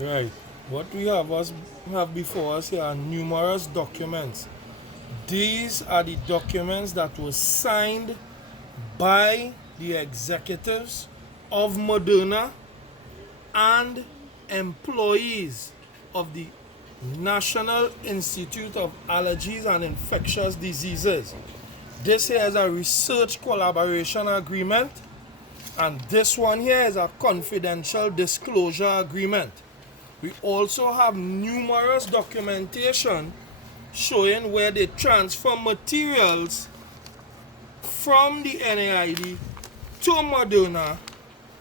Right. What we have before us here are numerous documents. These are the documents that were signed by the executives of Moderna and employees of the National Institute of Allergies and Infectious Diseases. This here is a research collaboration agreement, and this one here is a confidential disclosure agreement. We also have numerous documentation showing where they transfer materials from the NIAID to Moderna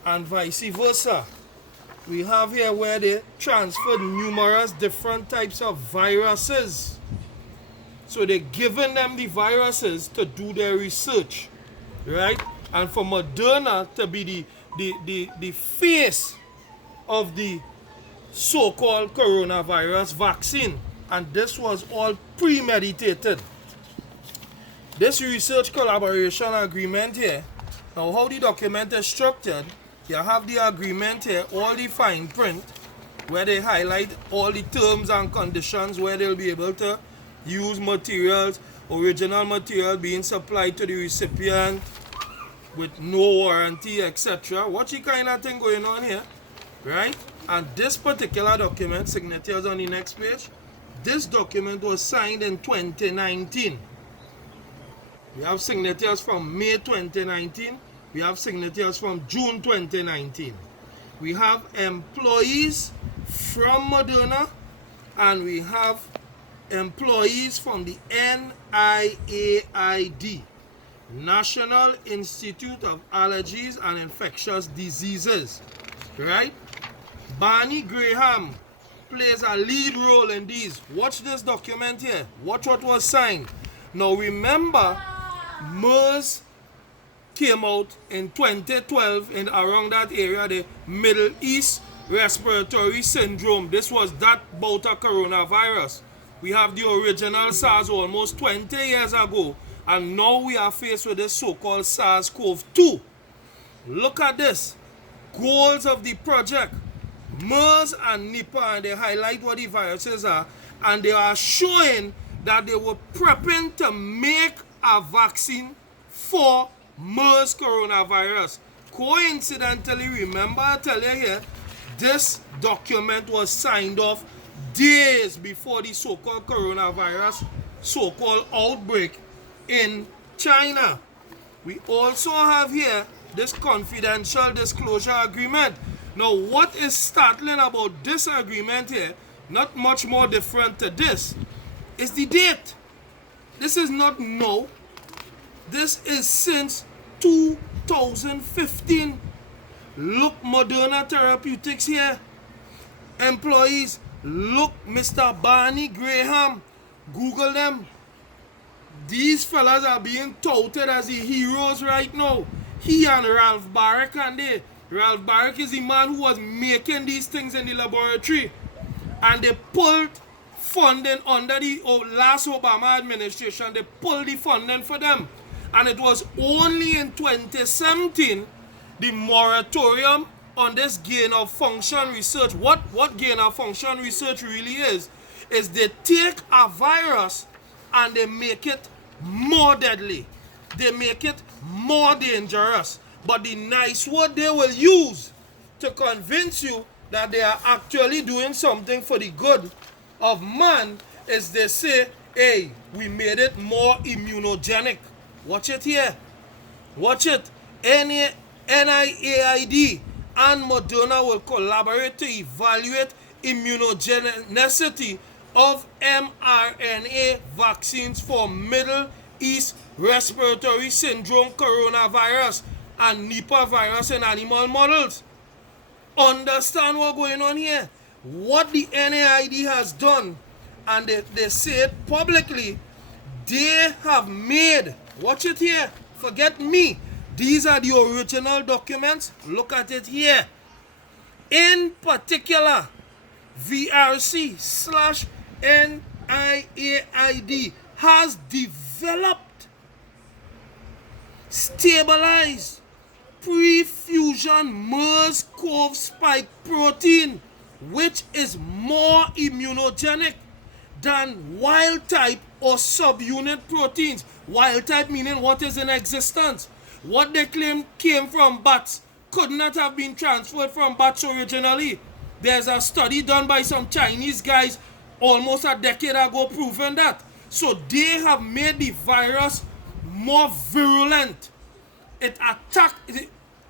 and vice versa. We have here where they transferred numerous different types of viruses. So they're giving them the viruses to do their research, right? And for Moderna to be the face of the so-called coronavirus vaccine. And this was all premeditated. This research collaboration agreement here, now how the document is structured, you have the agreement here, all the fine print, where they highlight all the terms and conditions where they'll be able to use materials, original material being supplied to the recipient with no warranty, etc. What the kind of thing going on here, right? And this particular document, signatures on the next page, this document was signed in 2019. We have signatures from May 2019. We have signatures from June 2019. We have employees from Moderna, and we have employees from the NIAID, National Institute of Allergies and Infectious Diseases, right? Barney Graham plays a lead role in these. Watch this document here. Watch what was signed. Now remember, MERS came out in 2012 in around that area, the Middle East Respiratory Syndrome. This was that bout a coronavirus. We have the original SARS almost 20 years ago, and now we are faced with this so-called SARS-CoV-2. Look at this. Goals of the project. MERS and Nipah, and they highlight what the viruses are, and they are showing that they were prepping to make a vaccine for MERS coronavirus. Coincidentally, remember I tell you here, this document was signed off days before the so-called coronavirus so-called outbreak in China. We also have here this confidential disclosure agreement. Now, what is startling about this agreement here, not much more different to this, is the date. This is not now. This is since 2015. Look, Moderna Therapeutics here. Employees, look, Mr. Barney Graham. Google them. These fellas are being touted as the heroes right now. He and Ralph Baric and they. Ralph Baric is the man who was making these things in the laboratory. And they pulled funding under the last Obama administration. They pulled the funding for them. And it was only in 2017 the moratorium on this gain of function research. What gain of function research really is they take a virus and they make it more deadly. They make it more dangerous. But the nice word they will use to convince you that they are actually doing something for the good of man is they say, hey, we made it more immunogenic. Watch it here. Watch it. NIAID and Moderna will collaborate to evaluate immunogenicity of mRNA vaccines for Middle East Respiratory Syndrome coronavirus and Nipah virus in animal models. Understand what's going on here? What the NIAID has done, and they say it publicly, they have made, watch it here, forget me, these are the original documents, look at it here. In particular, VRC/NIAID has developed, stabilized, pre-fusion MERS-CoV spike protein which is more immunogenic than wild type or subunit proteins. Wild type meaning what is in existence. What they claim came from bats could not have been transferred from bats originally. There's a study done by some Chinese guys almost a decade ago proving that. So they have made the virus more virulent. It attacked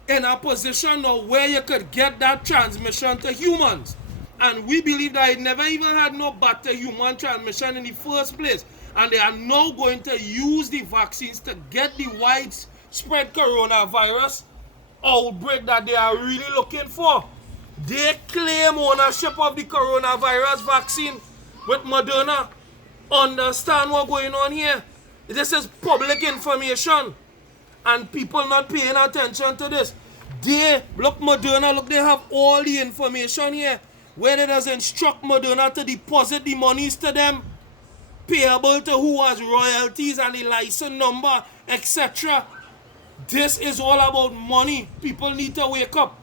in a position now where you could get that transmission to humans. And we believe that it never even had no bat to human transmission in the first place. And they are now going to use the vaccines to get the widespread coronavirus outbreak that they are really looking for. They claim ownership of the coronavirus vaccine with Moderna. Understand what's going on here? This is public information. And people not paying attention to this. Look, Moderna, look, they have all the information here. Where they does instruct Moderna to deposit the monies to them, payable to who has royalties and the license number, etc. This is all about money. People need to wake up.